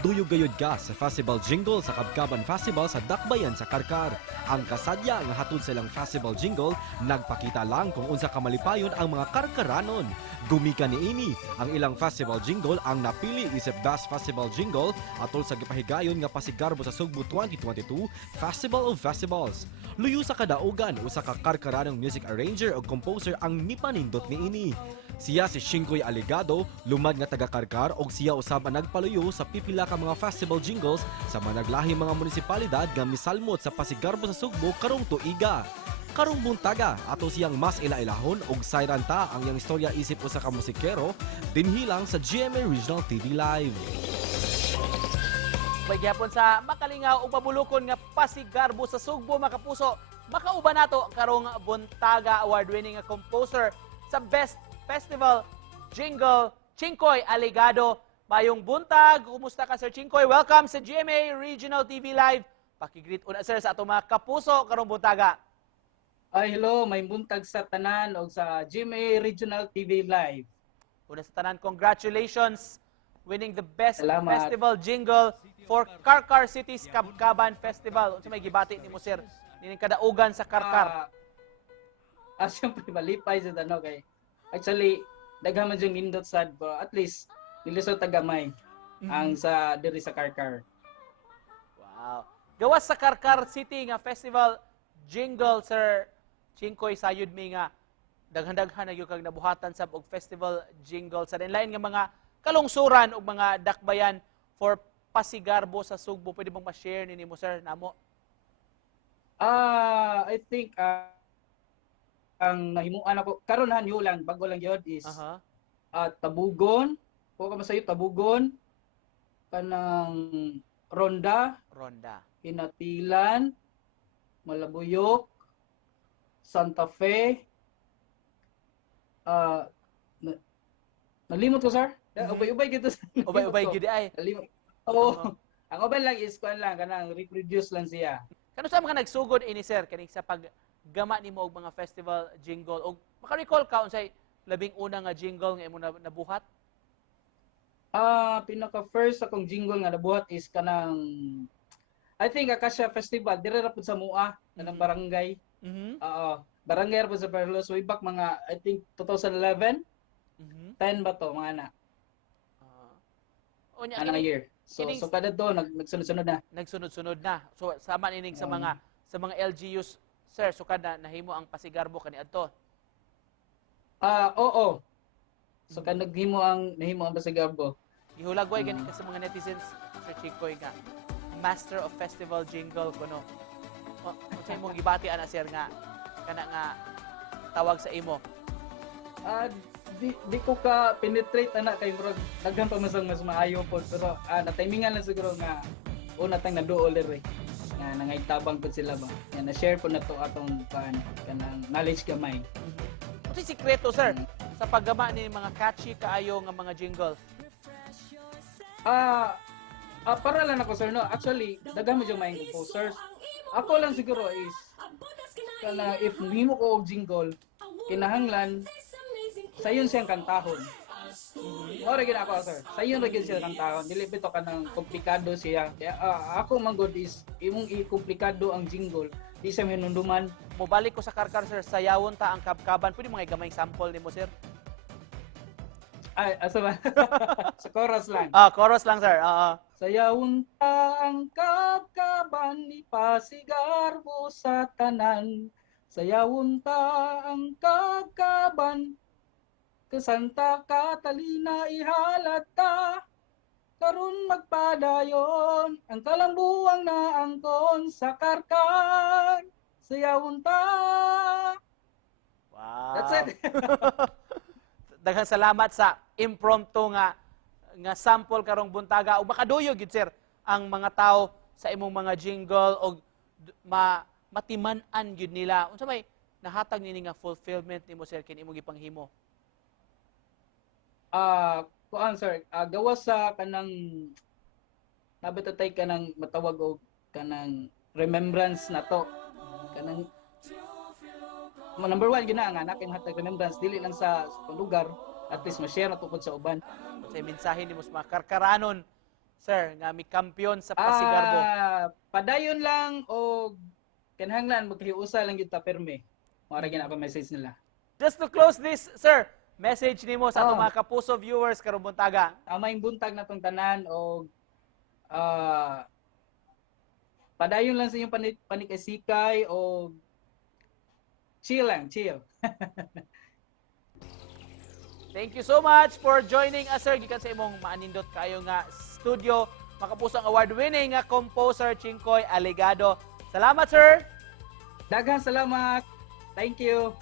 Makaduyog gayud ka sa festival jingle sa Kabkaban Festival sa Dakbayan sa Karkar. Ang kasadya nga hatod silang festival jingle nagpakita lang kung unsa kamalipayon ang mga karkaranon. Gumika niini ang ilang festival jingle ang napili isip Best Festival Jingle atol sa gipahigayon nga pasigarbo sa Sugbo 2022 Festival of Festivals. Luyo sa kadaugan usa ka karkaranong music arranger o composer ang nipanindot niini. Siya si Shinkoy Aligado, lumad nga taga-Karkar og siya usab ang nagpaluyo sa pipila ka mga festival jingles sa managlahi mga munisipalidad nga misalmot sa pasigarbo sa Sugbo karong tuiga. Karong buntaga ato siyang mas ilailahon og sayranta ang iyang istorya isip usa ka musikero dinhilang sa GMA Regional TV Live. Pagyapon sa makalingaw ug mabulokon nga pasigarbo sa Sugbo mga kapuso. Makauban nato karong buntaga award-winning nga composer sa Best Festival Jingle, Chinkoy Aligado. Mayong buntag, kumusta ka Sir Chinkoy? Welcome sa GMA Regional TV Live. Pakigreet una sir sa ato mga kapuso karong buntaga. Ay, hello, may buntag sa tanan o sa GMA Regional TV Live. Una sa tanan, congratulations winning the Best Salamat. Festival Jingle for Karkar City's Kabkaban Festival. Unsa may gibati nimo sir? Nining kadaugan sa Karkar. Siyempre, malipay sa tanong kay actually, daghan man yung nindot sad pero at least nilisod tagamay ang sa diri sa Karkar. Wow. Gawas sa Karkar City nga festival jingle sir Chinkoy sayod mi nga daghan-daghan na gyud kag nabuhatan sab og festival jingle sa lain nga mga kalungsuran ug mga dakbayan for pasigarbo sa Sugbo. Pwede bang ma-share nimo sir namo? I think ang nahimuan ako karon hanyo lang bago lang gyud is Tabugon, ko ka masayo Tabugon kanang Ronda, Hinatilan, Malabuyok, Santa Fe. Nalimot ko sir. Ubay-ubay gito. Ubay-ubay gyud ay. Nalimot. Oo. Ang ubay lang is kuan lang kanang reproduce lang siya. Kano sa mga nagsugod ini sir kani sa paggama nimo og mga festival jingle og maka-recall ka unsay labing una nga jingle nga imo nabuhat? Pinaka first akong jingle nga nabuhat is kanang I think Acacia Festival dire ra pud sa Mua kanang barangay. Barangay ra pud sa Perlos way back mga I think 2011. 10 ba to mga ana? Anong year? So kada to nagsunod-sunod na. Nagsunod-sunod na. So sama nining sa mga LGUs sir sukad na nahimo ang pasigarbo kaniadto. Oo. So kan nahimo ang pasigarbo. Ihulagway gani ka sa mga netizens Sir Chikoy nga master of festival jingle kuno. Unsay imong gibati ana sir nga kana nga tawag sa imo? Di ko ka penetrate ana kay murag daghan pa mas maayo pod pero na-timingan lang siguro nga una tang naduol diri nga nangaitabang pud sila ba. Yan na share po na to atong kanang knowledge gamay. Unsay sikreto sir sa paggama ni mga catchy kaayo nga mga jingle? Para lang ako sir no. Actually, daghan mo yung mga composers. Ako lang siguro is kana if himo ko og jingle kinahanglan sayon siyang kantahon. Ora gid ako sir. Sayon ra gid siya kantahon. Dili bito kanang komplikado siya. Kaya ako manggod is imong i-komplikado ang jingle. Di siya hinunduman. Mobalik ko sa Karkar sir, sayawon ta ang Kabkaban. Pwede mga gamay sample nimo sir? Ay, asa ba? Sa chorus lang. Chorus lang sir. Sayawon ta ang Kabkaban ni pasigarbo sa tanan. Sayawon ta ang Kabkaban ka Santa Catalina ihalata karon magpadayon ang kalambuang na angkon sa Karkar. Sayawon ta. Wow. That's it. Daghang salamat sa impromptu nga sample karong buntaga ug makaduyog gid sir ang mga tao sa imong mga jingle og matiman-an gyud nila. Unsa may nahatag nini nga fulfillment nimo sir kini imong gipanghimo? Kuan sir, gawas sa kanang nabitatay kanang matawag og kanang remembrance na to. Kanang number 1 gina nga nakin hatag remembrance dili lang sa lugar, at least ma-share na tungkol sa uban. Sa mensahe nimo sa mga karkaranon sir, nga mi kampiyon sa Pasigarbo. Padayon lang o kinahanglan maghiusa lang gyud ta perme. Mao ra gyud ako message nila. Just to close this, sir, message nimo sa atong Oh. mga kapuso viewers karong buntaga. Amay buntag na tong tanan o padayon lang sa inyong panikasikay o chill lang, chill. Thank you so much for joining us, sir. Gikan sa imong maanindot kayo nga studio. Makapusong award-winning nga composer Chinkoy Aligado. Salamat, sir! Daghang salamat. Thank you.